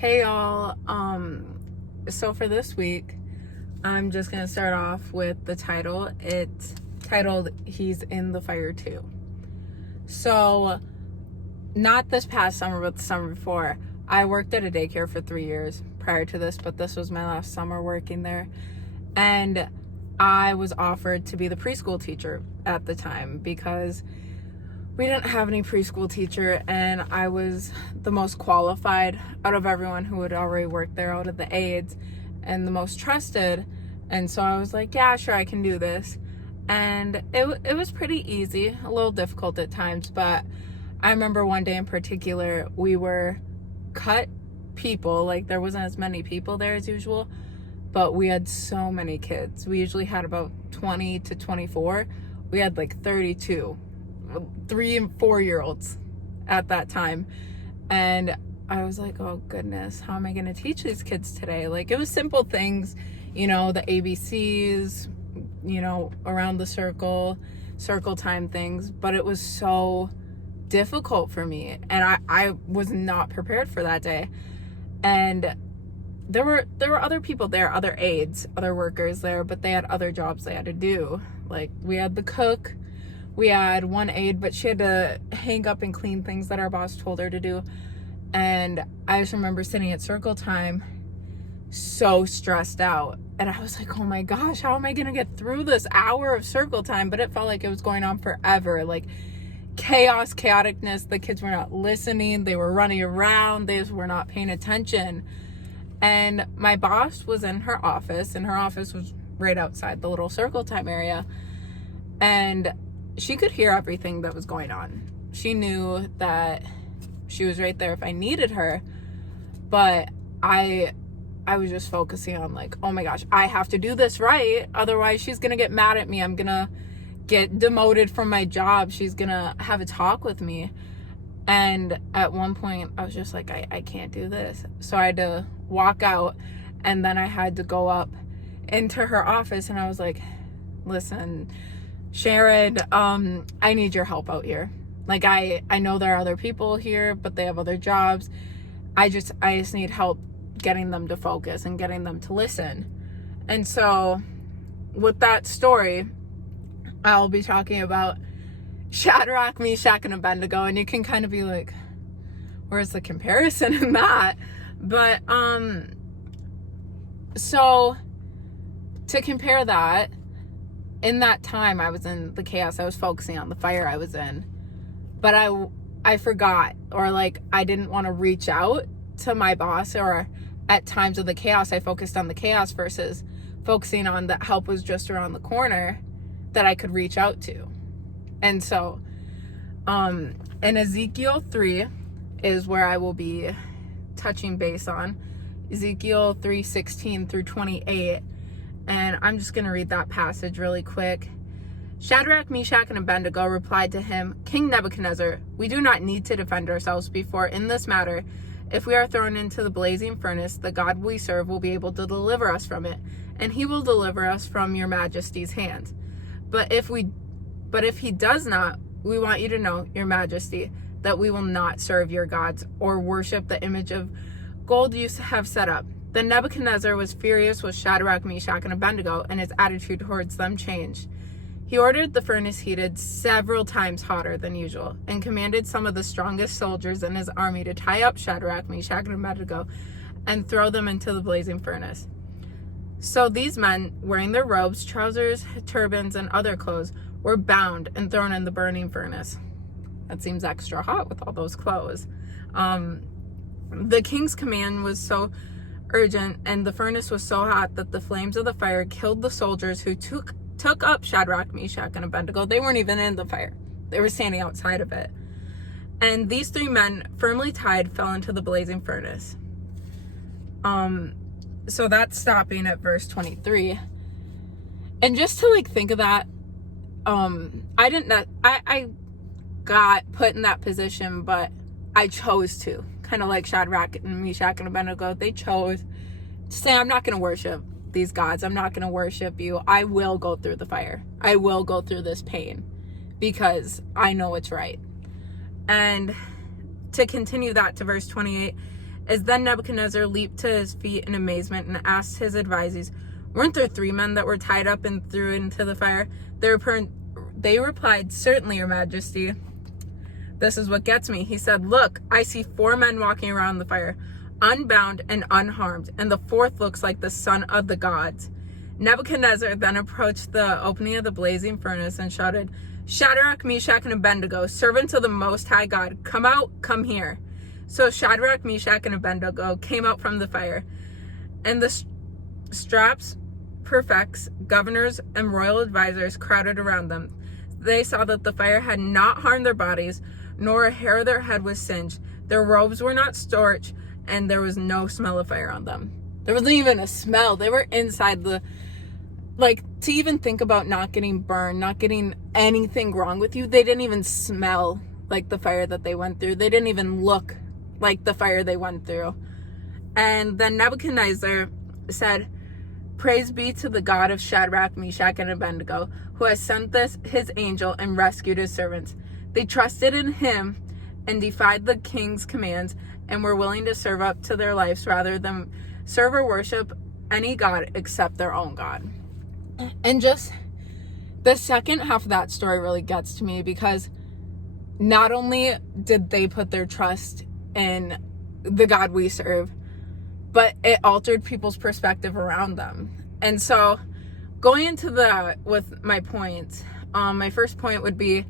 Hey y'all, so for this week, I'm just gonna start off with the title. It's titled, He's in the Fire Too. So, not this past summer, but the summer before, I worked at a daycare for 3 years prior to this, but this was my last summer working there. And I was offered to be the preschool teacher at the time because we didn't have any preschool teacher, and I was the most qualified out of everyone who had already worked there, out of the aides, and the most trusted. And so I was like, yeah, sure, I can do this. And it was pretty easy, a little difficult at times, but I remember one day in particular, we were cut people, like there wasn't as many people there as usual, but we had so many kids. We usually had about 20 to 24. We had like 32. 3 and 4 year olds at that time. And I was like, oh goodness, how am I going to teach these kids today? Like, it was simple things, the ABCs, around the circle time things, but it was so difficult for me, and I was not prepared for that day. And there were other people there, other aides, other workers there, but they had other jobs they had to do. Like, we had the cook. We had one aide, but she had to hang up and clean things that our boss told her to do. And I just remember sitting at circle time so stressed out. And I was like, oh my gosh, how am I going to get through this hour of circle time? But it felt like it was going on forever. Like, chaos, chaoticness. The kids were not listening. They were running around. They just were not paying attention. And my boss was in her office, and her office was right outside the little circle time area. And she could hear everything that was going on. She knew that she was right there if I needed her, but I was just focusing on like, oh my gosh, I have to do this right. Otherwise she's going to get mad at me. I'm going to get demoted from my job. She's going to have a talk with me. And at one point I was just like, I can't do this. So I had to walk out, and then I had to go up into her office, and I was like, listen, Sharon, I need your help out here. Like, I know there are other people here, but they have other jobs. I just need help getting them to focus and getting them to listen. And so with that story, I'll be talking about Shadrach, Meshach, and Abednego, and you can kind of be like, where's the comparison in that? But, so to compare that, in that time I was in the chaos, I was focusing on the fire I was in, but I forgot, or like I didn't want to reach out to my boss, or at times of the chaos I focused on the chaos versus focusing on that help was just around the corner that I could reach out to. And so in Ezekiel 3 is where I will be touching base on, Ezekiel 3:16 through 28. And I'm just going to read that passage really quick. Shadrach, Meshach, and Abednego replied to him, King Nebuchadnezzar, we do not need to defend ourselves before in this matter. If we are thrown into the blazing furnace, the God we serve will be able to deliver us from it, and he will deliver us from your majesty's hands. But if he does not, we want you to know, your majesty, that we will not serve your gods or worship the image of gold you have set up. Then Nebuchadnezzar was furious with Shadrach, Meshach, and Abednego, and his attitude towards them changed. He ordered the furnace heated several times hotter than usual, and commanded some of the strongest soldiers in his army to tie up Shadrach, Meshach, and Abednego and throw them into the blazing furnace. So these men, wearing their robes, trousers, turbans, and other clothes, were bound and thrown in the burning furnace. That seems extra hot with all those clothes. The king's command was so urgent, and the furnace was so hot that the flames of the fire killed the soldiers who took up Shadrach, Meshach, and Abednego. They weren't even in the fire. They were standing outside of it. And these 3 men, firmly tied, fell into the blazing furnace. So that's stopping at verse 23. And just to like think of that, I got put in that position, but I chose to. Kind of like Shadrach and Meshach and Abednego, they chose to say, I'm not going to worship these gods. I'm not going to worship you. I will go through the fire. I will go through this pain because I know it's right. And to continue that to verse 28, As then Nebuchadnezzar leaped to his feet in amazement and asked his advisors, "Weren't there 3 men that were tied up and thrown into the fire?" They replied, "Certainly, Your Majesty." This is what gets me. He said, "Look, I see 4 men walking around the fire, unbound and unharmed, and the 4th looks like the son of the gods." Nebuchadnezzar then approached the opening of the blazing furnace and shouted, "Shadrach, Meshach, and Abednego, servants of the Most High God, come out, come here." So Shadrach, Meshach, and Abednego came out from the fire, and the satraps, prefects, governors, and royal advisors crowded around them. They saw that the fire had not harmed their bodies, nor a hair of their head was singed. Their robes were not scorched, and there was no smell of fire on them. There wasn't even a smell. They were inside the, like, to even think about not getting burned, not getting anything wrong with you, they didn't even smell like the fire that they went through. They didn't even look like the fire they went through. And then Nebuchadnezzar said, "Praise be to the God of Shadrach, Meshach, and Abednego, who has sent his angel and rescued his servants. They trusted in him and defied the king's commands and were willing to serve up to their lives rather than serve or worship any god except their own God." And just the second half of that story really gets to me, because not only did they put their trust in the God we serve, but it altered people's perspective around them. And so going into with my points, my first point would be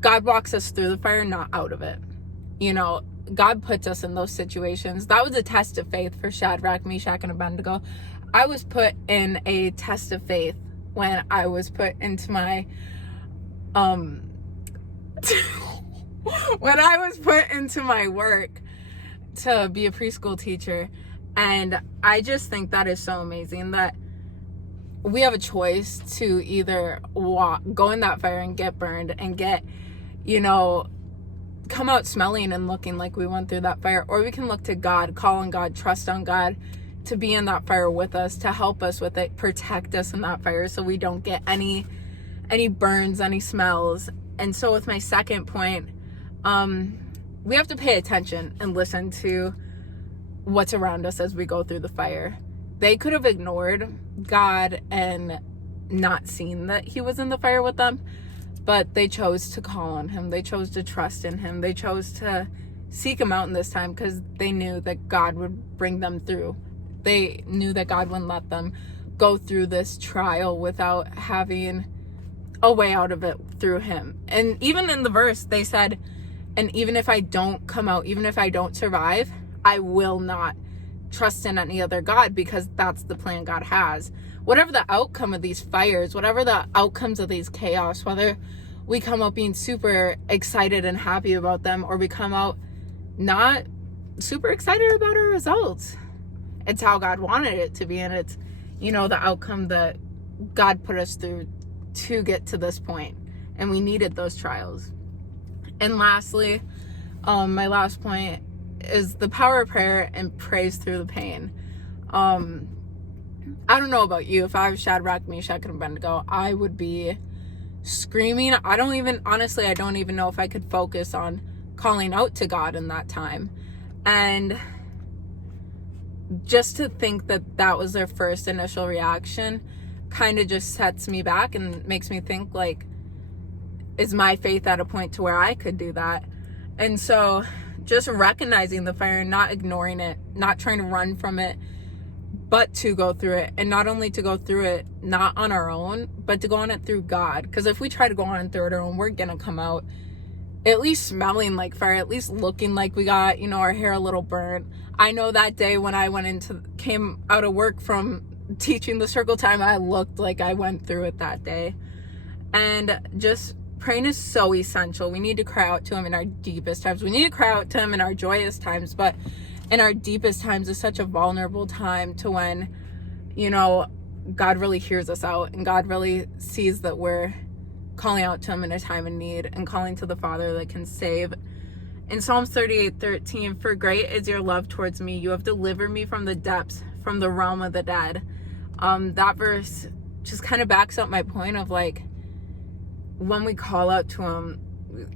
God walks us through the fire, not out of it. You know, God puts us in those situations. That was a test of faith for Shadrach, Meshach, and Abednego. I was put in a test of faith when I was put into my when I was put into my work to be a preschool teacher. And I just think that is so amazing that we have a choice to either go in that fire and get burned and get, come out smelling and looking like we went through that fire, or we can look to God, call on God, trust on God to be in that fire with us, to help us with it, protect us in that fire so we don't get any burns, any smells. And so with my second point, we have to pay attention and listen to what's around us as we go through the fire. They could have ignored God and not seen that he was in the fire with them, but they chose to call on him. They chose to trust in him. They chose to seek him out in this time because they knew that God would bring them through. They knew that God wouldn't let them go through this trial without having a way out of it through him. And even in the verse, they said, "And even if I don't come out, even if I don't survive, I will not trust in any other God," because that's the plan God has. Whatever the outcome of these fires, whatever the outcomes of these chaos, whether we come out being super excited and happy about them, or we come out not super excited about our results, it's how God wanted it to be. And it's, the outcome that God put us through to get to this point. And we needed those trials. And lastly, my last point is the power of prayer and praise through the pain. I don't know about you. If I was Shadrach, Meshach, and Abednego, I would be screaming. I don't even know if I could focus on calling out to God in that time. And just to think that was their first initial reaction kind of just sets me back and makes me think, like, is my faith at a point to where I could do that? And so just recognizing the fire and not ignoring it, not trying to run from it, but to go through it. And not only to go through it, not on our own, but to go on it through God. Because if we try to go on through it our own, we're going to come out at least smelling like fire, at least looking like we got, our hair a little burnt. I know that day when I came out of work from teaching the circle time, I looked like I went through it that day. And just praying is so essential. We need to cry out to him in our deepest times. We need to cry out to him in our joyous times, but in our deepest times is such a vulnerable time to when, God really hears us out and God really sees that we're calling out to him in a time of need and calling to the Father that can save. In Psalms 38:13, "For great is your love towards me. You have delivered me from the depths, from the realm of the dead." That verse just kind of backs up my point of, like, when we call out to him,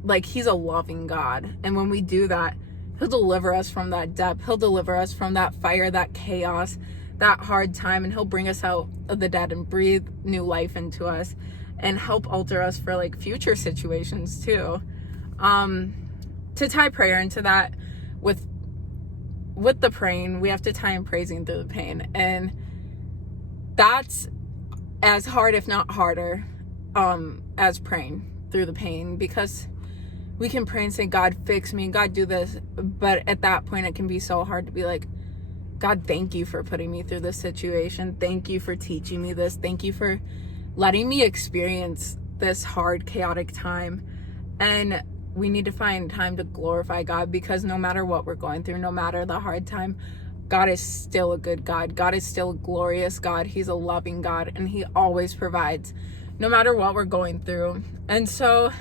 like, he's a loving God. And when we do that, He'll deliver us from that depth. He'll deliver us from that fire, that chaos, that hard time, and he'll bring us out of the dead and breathe new life into us and help alter us for like future situations too. To tie prayer into that, with the praying, we have to tie in praising through the pain, and that's as hard, if not harder, as praying through the pain, because we can pray and say, God, fix me, God, do this, but at that point it can be so hard to be like, God, thank you for putting me through this situation. Thank you for teaching me this. Thank you for letting me experience this hard, chaotic time. And we need to find time to glorify God, because no matter what we're going through, no matter the hard time, God is still a good God. God is still a glorious God. He's a loving God, and he always provides, no matter what we're going through. And so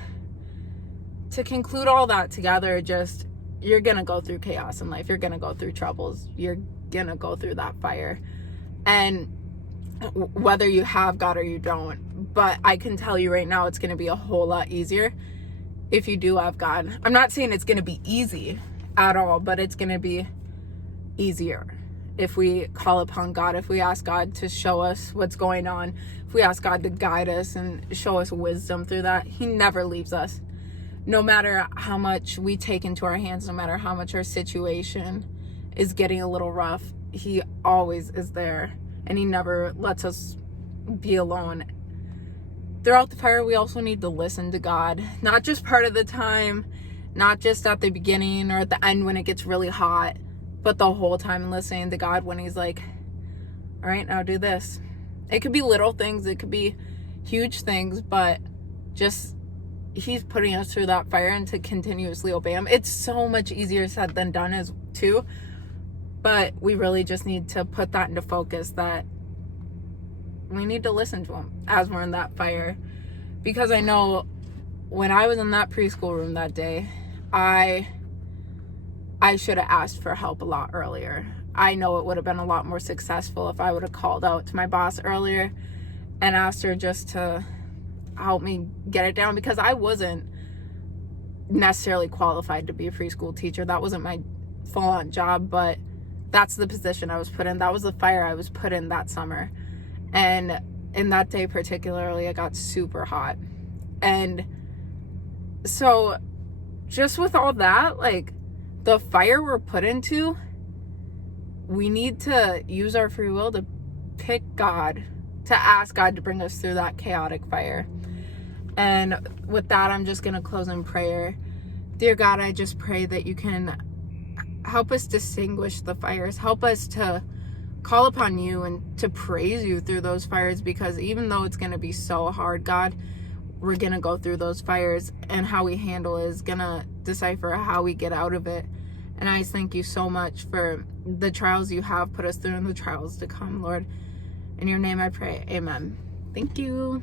to conclude all that together, just, you're going to go through chaos in life. You're going to go through troubles. You're going to go through that fire. And whether you have God or you don't, but I can tell you right now, it's going to be a whole lot easier if you do have God. I'm not saying it's going to be easy at all, but it's going to be easier if we call upon God, if we ask God to show us what's going on, if we ask God to guide us and show us wisdom through that. He never leaves us. No matter how much we take into our hands, no matter how much our situation is getting a little rough, he always is there, and he never lets us be alone. Throughout the fire, we also need to listen to God, not just part of the time, not just at the beginning or at the end when it gets really hot, but the whole time listening to God when he's like, all right, now do this. It could be little things, it could be huge things, but just, he's putting us through that fire, and to continuously obey him. It's so much easier said than done as too, but we really just need to put that into focus, that we need to listen to him as we're in that fire. Because I know when I was in that preschool room that day, I should have asked for help a lot earlier. I know it would have been a lot more successful if I would have called out to my boss earlier and asked her just to help me get it down, because I wasn't necessarily qualified to be a preschool teacher. That wasn't my full-on job, but that's the position I was put in. That was the fire I was put in that summer. And in that day particularly, it got super hot. And so just with all that, like, the fire we're put into, we need to use our free will to pick God, to ask God to bring us through that chaotic fire. And with that, I'm just going to close in prayer. Dear God, I just pray that you can help us distinguish the fires. Help us to call upon you and to praise you through those fires, because even though it's going to be so hard, God, we're going to go through those fires, and how we handle it is going to decipher how we get out of it. And I just thank you so much for the trials you have put us through and the trials to come, Lord. In your name I pray. Amen. Thank you.